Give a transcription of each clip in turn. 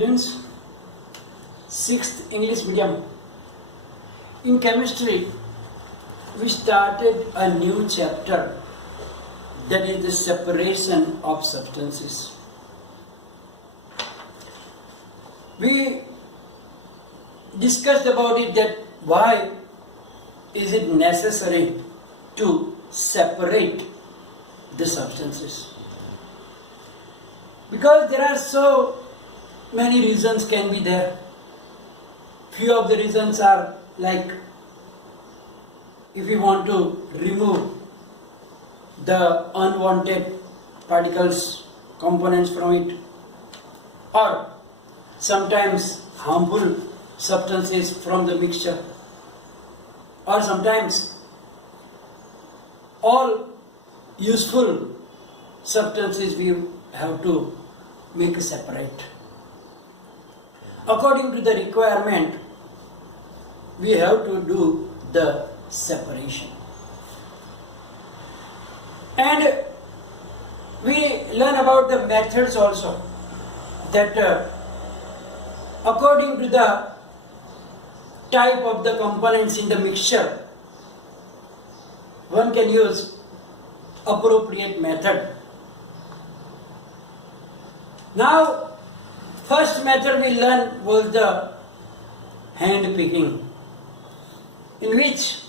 Students, 6th English medium. In chemistry, we started a new chapter, that is the separation of substances. We discussed about it, that why is it necessary to separate the substances. Because there are so many reasons can be there. Few of the reasons are like, if we want to remove the unwanted particles, components from it, or sometimes harmful substances from the mixture, or sometimes all useful substances we have to make separate. According to the requirement, we have to do the separation. And we learn about the methods also, that according to the type of the components in the mixture, one can use appropriate method. Now, first method we learned was the hand picking, in which,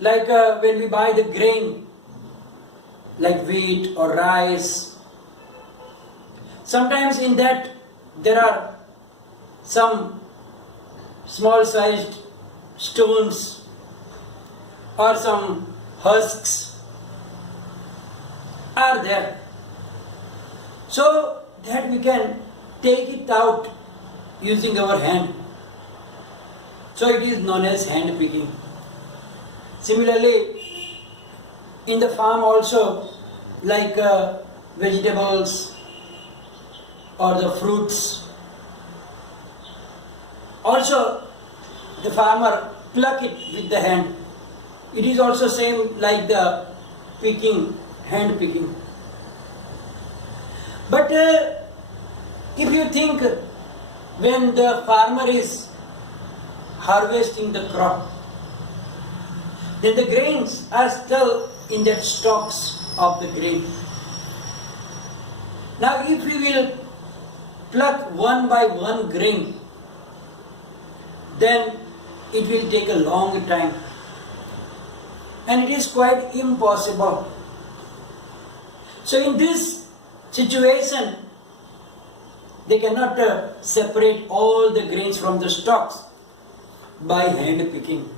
like when we buy the grain, like wheat or rice, sometimes in that there are some small sized stones or some husks are there. So that we can take it out using our hand. So it is known as hand picking. Similarly, in the farm also, like vegetables or the fruits, also the farmer pluck it with the hand. It is also same like the picking, hand picking. But if you think, when the farmer is harvesting the crop, then the grains are still in that stalks of the grain. Now if we will pluck one by one grain, then it will take a long time, and it is quite impossible. So in this situation, they cannot separate all the grains from the stalks by hand picking.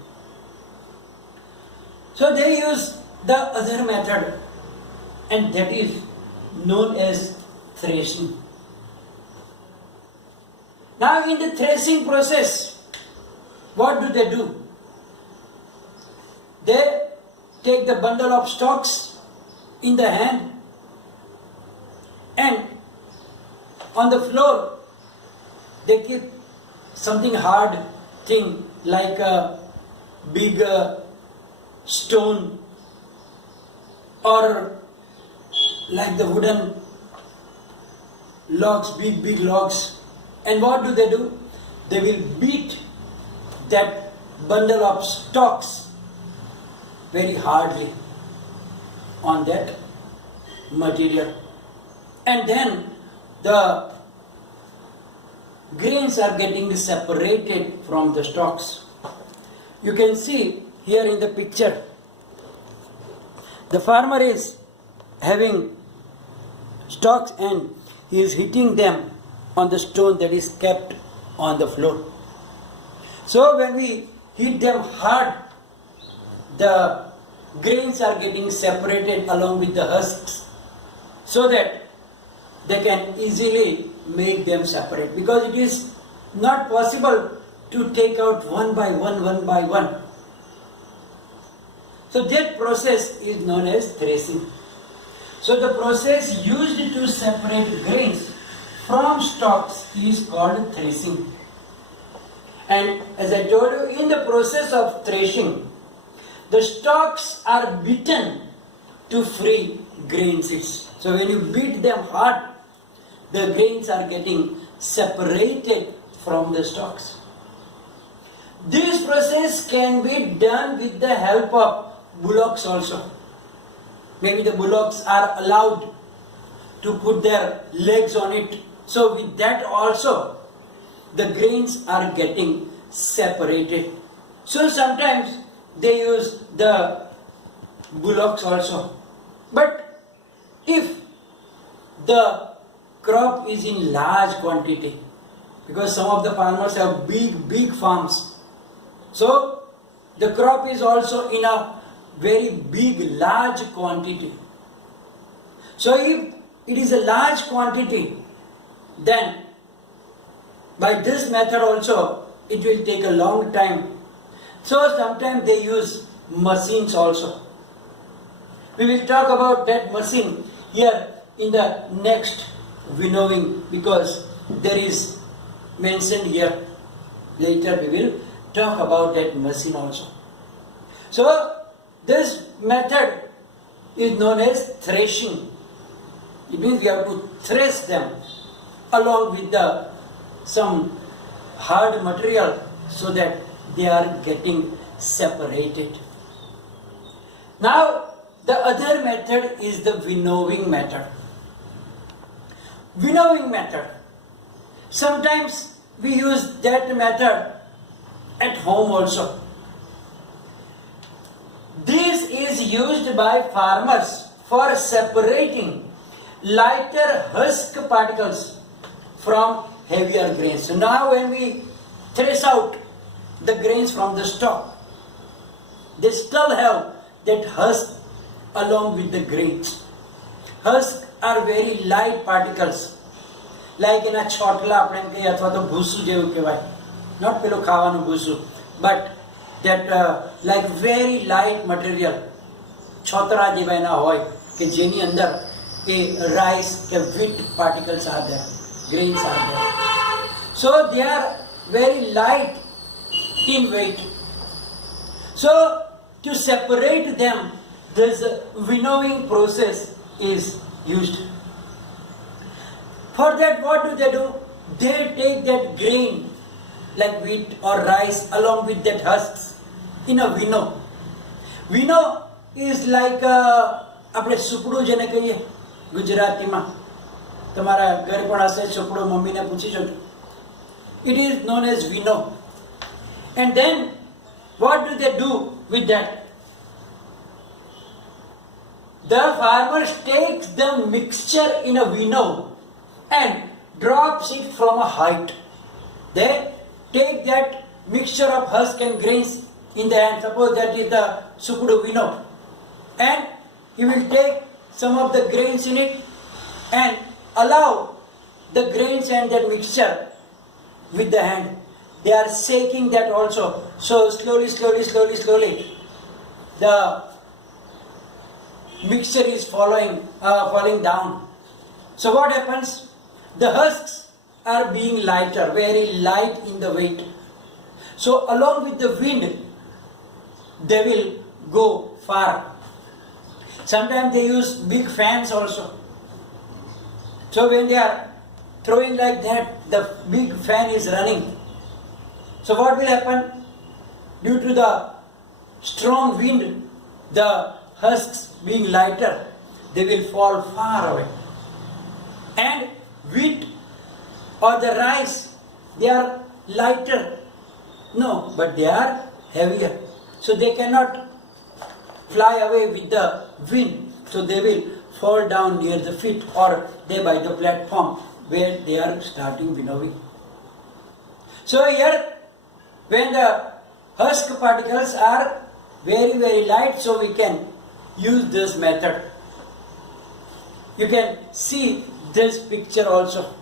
So they use the other method, and that is known as threshing. Now in the threshing process, what do? They take the bundle of stalks in the hand, and on the floor they keep something hard thing like a big stone or like the wooden logs, big logs. And what do? They will beat that bundle of stalks very hardly on that material. And then the grains are getting separated from the stalks. You can see here in the picture, the farmer is having stalks and he is hitting them on the stone that is kept on the floor. So when we hit them hard, the grains are getting separated along with the husks, so that they can easily make them separate, because it is not possible to take out one by one. So that process is known as threshing. So the process used to separate grains from stalks is called threshing. And as I told you, in the process of threshing, the stalks are beaten to free grain seeds. So when you beat them hard, the grains are getting separated from the stalks. This process can be done with the help of bullocks also. Maybe the bullocks are allowed to put their legs on it. So with that also, the grains are getting separated. So sometimes they use the bullocks also. But if the crop is in large quantity, because some of the farmers have big farms, so the crop is also in a very large quantity. So if it is a large quantity, then by this method also it will take a long time. So sometimes they use machines also. We will talk about that machine here in the next winnowing, because there is mentioned here. Later we will talk about that machine also. So this method is known as threshing. It means we have to thresh them along with some hard material so that they are getting separated. Now the other method is the winnowing method. Winnowing method. Sometimes we use that method at home also. This is used by farmers for separating lighter husk particles from heavier grains. So now when we thresh out the grains from the stalk, they still have that husk along with the grains. Husks are very light particles. Like in a છોટલા આપણે એમ કહીએ અથવા તો ભૂસું જેવું કહેવાય, not પેલું ખાવાનું ભૂસું, but that like very light material, છોતરા જેવા એના હોય કે જેની અંદર એ rice કે wheat particles are there, grains are there. So they are very light in weight. So to separate them, this winnowing process is used. For that, what do? They take that grain like wheat or rice along with that husks in a winnow. Winnow is like આપણે સુપડું જેને કહીએ ગુજરાતીમાં, તમારા ઘરે પણ હશે સુપડું, મમ્મીને પૂછી જોજો. It is known as winnow. And then what do they do with that? The farmers takes the mixture in a winnow and drops it from a height. They take that mixture of husk and grains in the hand. Suppose that is the sukudu winnow, and he will take some of the grains in it and allow the grains and that mixture with the hand. They are shaking that also. So slowly, the mixture is falling down. So what happens? The husks are being lighter, very light in the weight. So along with the wind, they will go far. Sometimes they use big fans also. So when they are throwing like that, the big fan is running. So what will happen? Due to the strong wind, the husks being lighter, they will fall far away. And wheat or the rice, they are lighter. No, but they are heavier. So they cannot fly away with the wind. So they will fall down near the feet or they by the platform where they are starting winnowing. So here, when the husk particles are very light, so we can use this method. You can see this picture also,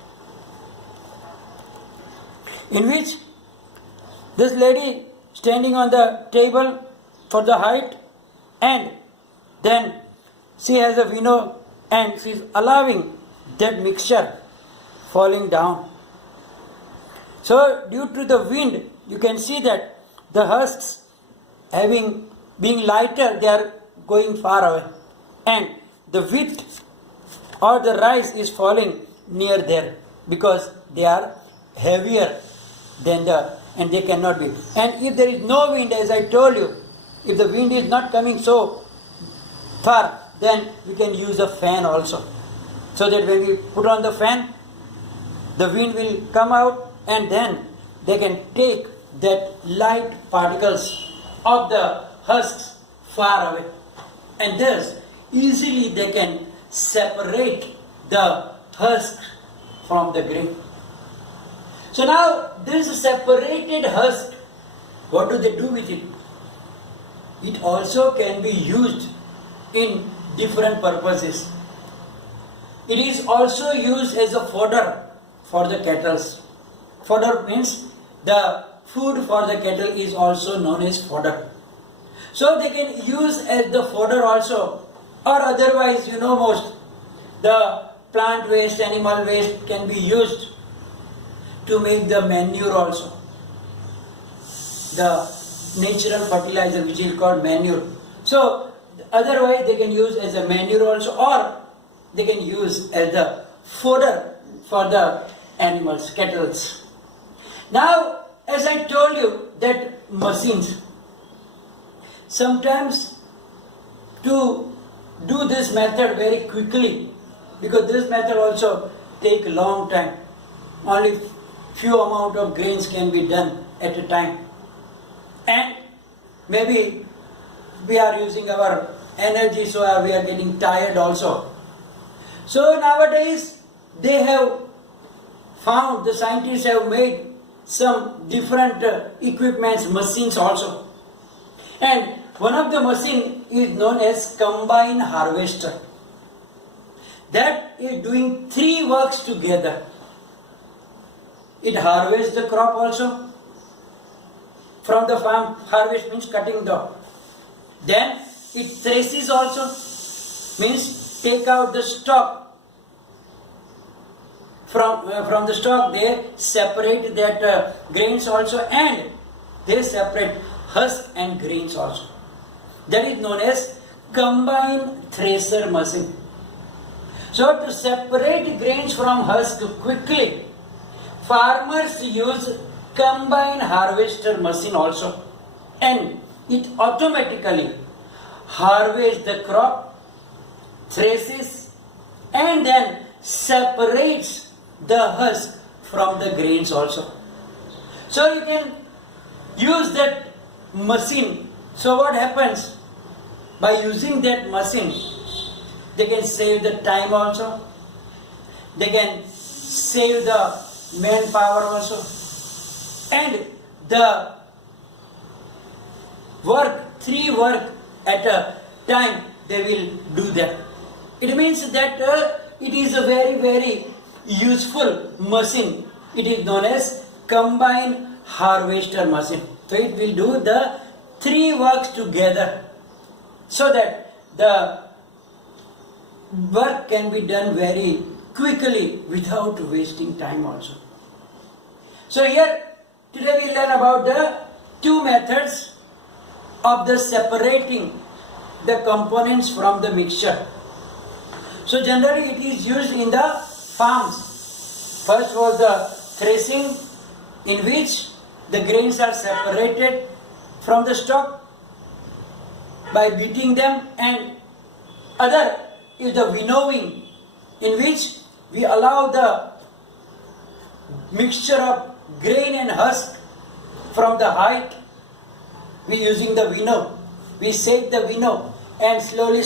in which this lady standing on the table for the height, and then she has a winnow and she is allowing that mixture falling down. So due to the wind, you can see that the husks being lighter, they are going far away, and the wheat or the rice is falling near there because they are heavier than and they cannot be. And if there is no wind, as I told you, if the wind is not coming so far, then we can use a fan also. So that when we put on the fan, the wind will come out and then they can take that light particles of the husks far away. And thus, easily they can separate the husk from the grain. So now, this separated husk, what do they do with it? It also can be used in different purposes. It is also used as a fodder for the cattle. Fodder means the food for the cattle is also known as fodder. So they can use as the fodder also, or otherwise, you know most, the plant waste, animal waste can be used to make the manure also. The natural fertilizer which is called manure. So otherwise they can use as a manure also, or they can use as the fodder for the animals, cattle. Now, as I told you that machines, sometimes to do this method very quickly, because this method also take a long time, only few amount of grains can be done at a time, and maybe we are using our energy, so we are getting tired also. So nowadays they have found, the scientists have made some different equipments, machines also, and one of the machine is known as combine harvester. That is doing 3 works together. It harvests the crop also from the farm. Harvest means cutting down. Then it threshes also, means take out the stalk. From the stalk they separate that grains also, and they separate husk and grains also. That is known as combine thresher machine. So to separate grains from husk quickly, farmers use combine harvester machine also, and it automatically harvests the crop, threshes, and then separates the husk from the grains also. So you can use that machine. So what happens? By using that machine, they can save the time also, they can save the manpower also, and the work, 3 work at a time, they will do that. It means that it is a very, very useful machine. It is known as combine harvester machine. So it will do the 3 works together, so that the work can be done very quickly without wasting time also. So here today we learn about the 2 methods of the separating the components from the mixture. So generally it is used in the farms. First was the threshing, in which the grains are separated from the stalk by beating them, and other is the winnowing, in which we allow the mixture of grain and husk from the height. We using the winnow, we shake the winnow, and slowly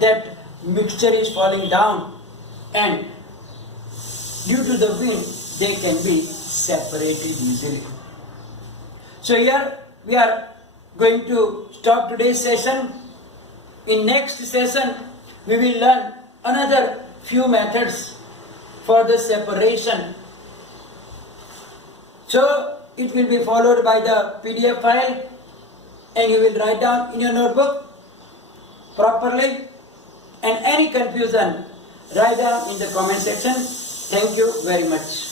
that mixture is falling down, and due to the wind they can be separated easily. So here we are going to stop today's session. In next session we will learn another few methods for the separation. So it will be followed by the PDF file, and you will write down in your notebook properly, and any confusion write down in the comment section. Thank you very much.